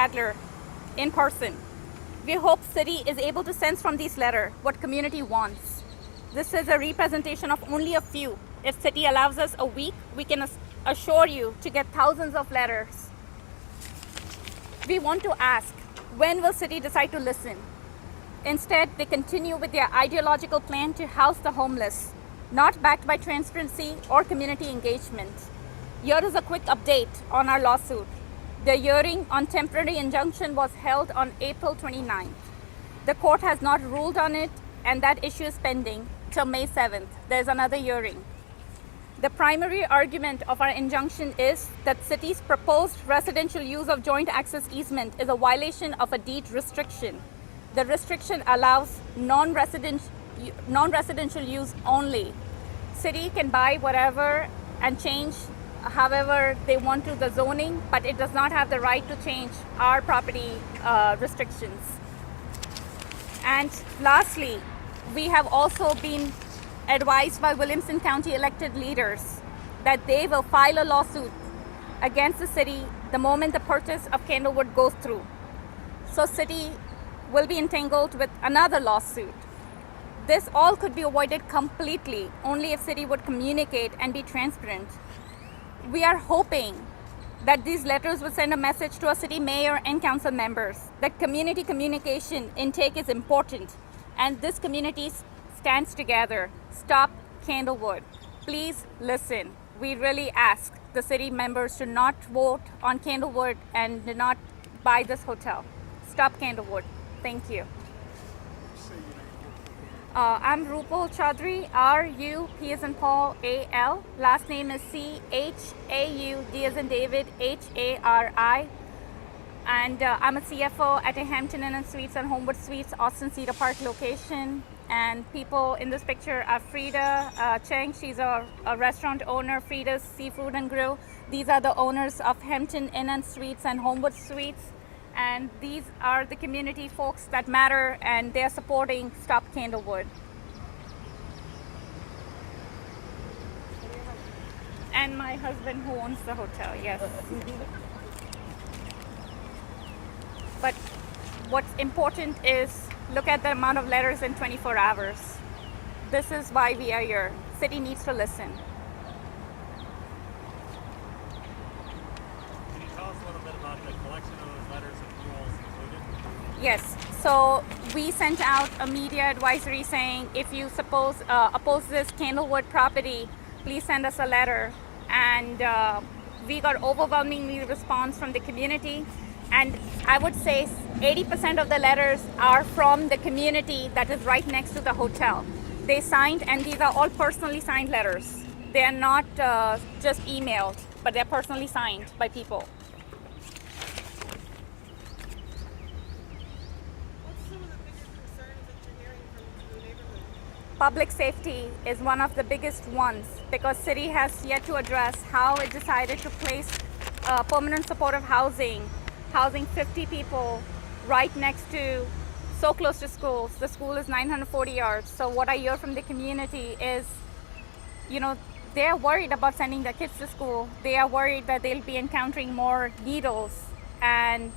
Adler in person. We hope city is able to sense from these letters what community wants. This is a representation of only a few. If city allows us a week, we can assure you to get thousands of letters. We want to ask, when will city decide to listen? Instead, they continue with their ideological plan to house the homeless, not backed by transparency or community engagement. Here is a quick update on our lawsuit. The hearing on temporary injunction was held on April 29th. The court has not ruled on it, and that issue is pending till May 7th. There's another hearing. The primary argument of our injunction is that city's proposed residential use of joint access easement is a violation of a deed restriction. The restriction allows non-residential use only. City can buy whatever and change however they want to the zoning, but it does not have the right to change our property restrictions. And lastly, we have also been advised by Williamson County elected leaders that they will file a lawsuit against the city the moment the purchase of Candlewood goes through. So city will be entangled with another lawsuit. This all could be avoided completely only if city would communicate and be transparent. We are hoping that these letters will send a message to our city mayor and council members that community communication intake is important, and this community stands together. Stop Candlewood. Please listen. We really ask the city members to not vote on Candlewood and do not buy this hotel. Stop Candlewood. Thank you. I'm Rupal Chaudhari, R-U-P as in Paul, A-L. Last name is C-H-A-U, D as in David, H-A-R-I. And I'm a CFO at a Hampton Inn and Suites and Homewood Suites, Austin Cedar Park location. And people in this picture are Freda Cheng. She's a restaurant owner, Freda's Seafood and Grill. These are the owners of Hampton Inn and Suites and Homewood Suites. And these are the community folks that matter, and they're supporting Stop Candlewood. And my husband who owns the hotel, yes. But what's important is look at the amount of letters in 24 hours. This is why we are here. City needs to listen. Can you tell us a little bit about the collection of those letters and who all is included? Yes, so we sent out a media advisory saying if you oppose this Candlewood property, please send us a letter. And we got overwhelmingly response from the community. And I would say 80% of the letters are from the community that is right next to the hotel. They signed, and these are all personally signed letters. They are not just emailed, but they're personally signed by people. What's some of the biggest concerns that you're hearing from the neighborhood? Public safety is one of the biggest ones because city has yet to address how it decided to place permanent supportive housing 50 people right next to, so close to schools. The school is 940 yards. So what I hear from the community is, they're worried about sending their kids to school. They are worried that they'll be encountering more needles and,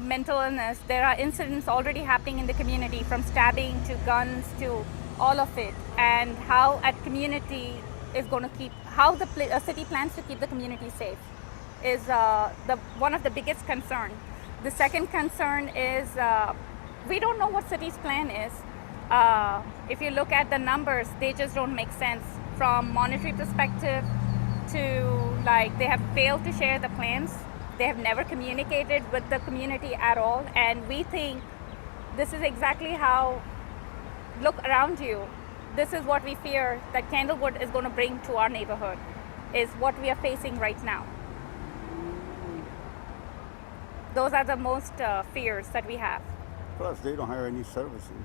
mental illness. There are incidents already happening in the community, from stabbing to guns to all of it. And how a community is going to how the city plans to keep the community safe is one of the biggest concern. The second concern is we don't know what city's plan is. If you look at the numbers, they just don't make sense from monetary perspective to they have failed to share the plans. They have never communicated with the community at all. And we think this is exactly how, look around you. This is what we fear that Candlewood is going to bring to our neighborhood, is what we are facing right now. Those are the most fears that we have. Plus, they don't have any services.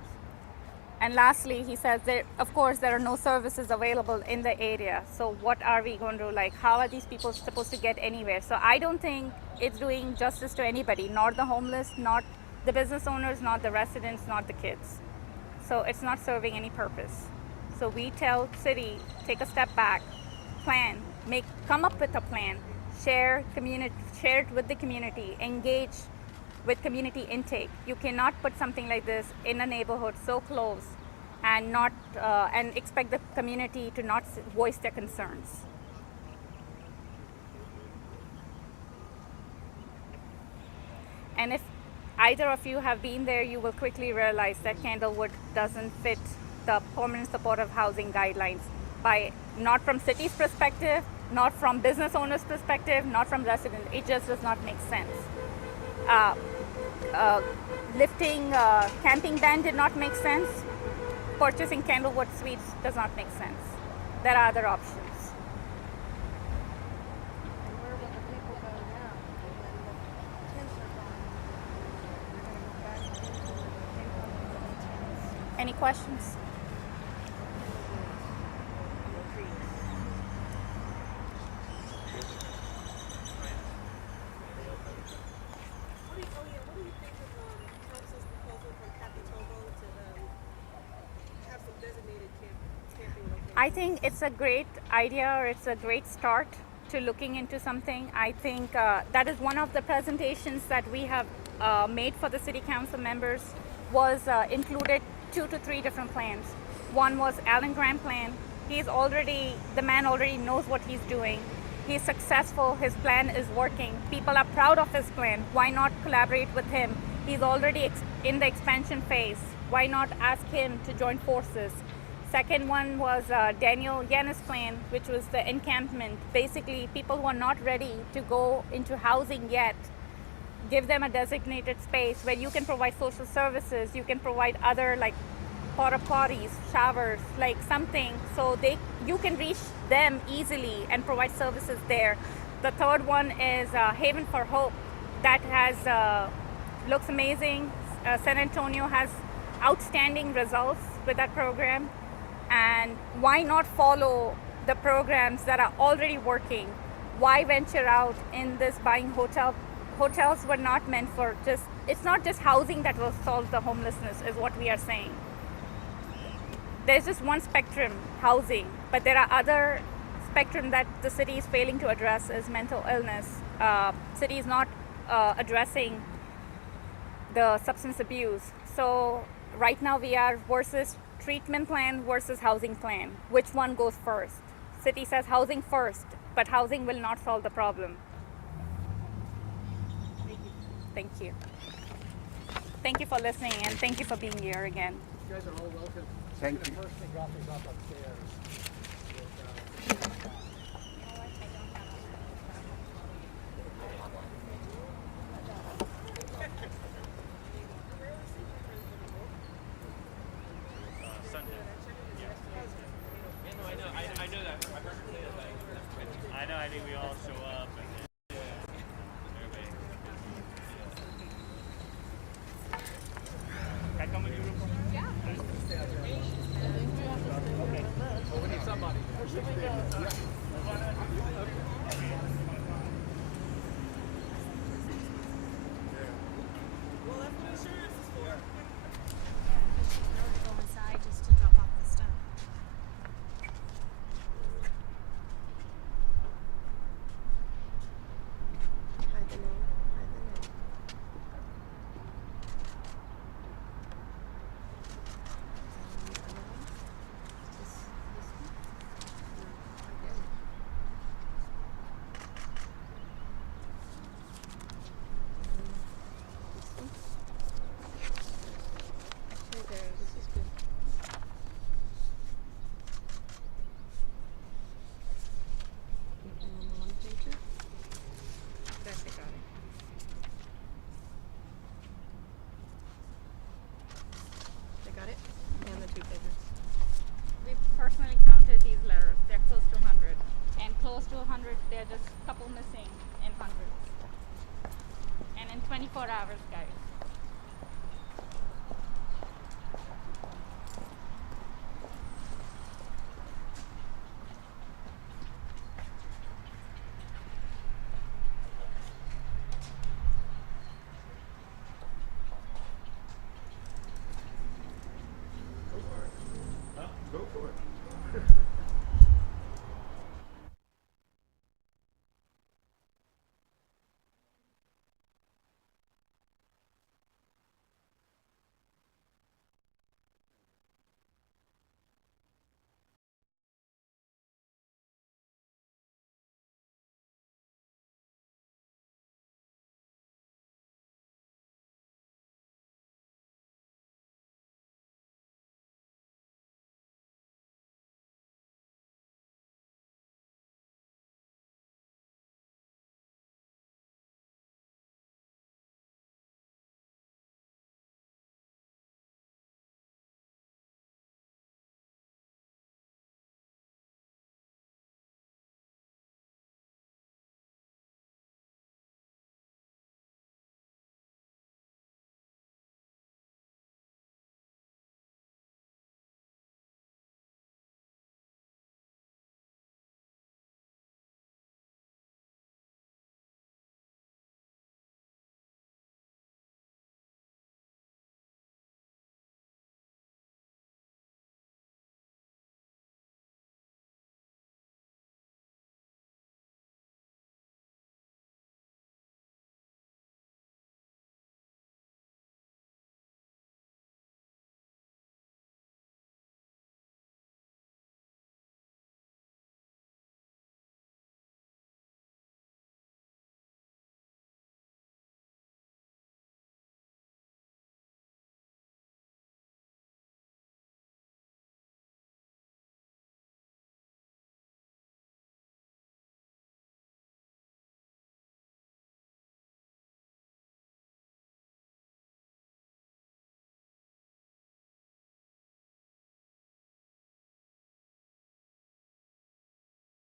And lastly, he says of course, there are no services available in the area. So what are we going to how are these people supposed to get anywhere? So I don't think it's doing justice to anybody, not the homeless, not the business owners, not the residents, not the kids. So it's not serving any purpose. So we tell city, take a step back, plan, come up with a plan, share share it with the community, engage with community intake. You cannot put something like this in a neighborhood so close and not and expect the community to not voice their concerns. And if either of you have been there, you will quickly realize that Candlewood doesn't fit the permanent supportive housing guidelines, by not from city's perspective, not from business owners' perspective, not from residents. It just does not make sense. Lifting camping ban did not make sense. Purchasing Candlewood Suites does not make sense. There are other options. And where will the people go now? When the tents are gone, they're gonna go back into the tents. Any questions? What do you think of council's proposal from Kathy Tobo to have some designated camping locations? I think it's a great idea, or it's a great start to looking into something. I think that is one of the presentations that we have made for the city council members, was included 2 to 3 different plans. One was Alan Grant plan. The man already knows what he's doing. He's successful. His plan is working. People are proud of his plan. Why not collaborate with him? He's already in the expansion phase. Why not ask him to join forces? Second one was Daniel Yannis' plan, which was the encampment. Basically, people who are not ready to go into housing yet, give them a designated space where you can provide social services, you can provide other like porta potties, showers, like something, so you can reach them easily and provide services there. The third one is Haven for Hope. That has looks amazing. San Antonio has outstanding results with that program, and why not follow the programs that are already working? Why venture out in this buying hotel? Hotels were not meant for it's not just housing that will solve the homelessness, is what we are saying. There's just one spectrum, housing, but there are other spectrum that the city is failing to address, is mental illness. City is not addressing the substance abuse. So right now we are versus treatment plan versus housing plan. Which one goes first? City says housing first, but housing will not solve the problem. Thank you. Thank you for listening, and thank you for being here again. You guys are all welcome. Thank you. Personally drop these off upstairs. Sunday. I know that. I know. I think we all show up and everybody. Can I come with you, Rupal? Oh, we need somebody. Well, that's what insurance is for. Go inside just to drop off the stuff. Hide the name. Hide the name. Actually, this is good. And then the one pager. Yes, I got it. They got it? And the 2 pages. We personally counted these letters. They're close to 100. And close to 100, they're just a couple missing in hundreds. And in 24 hours, guys.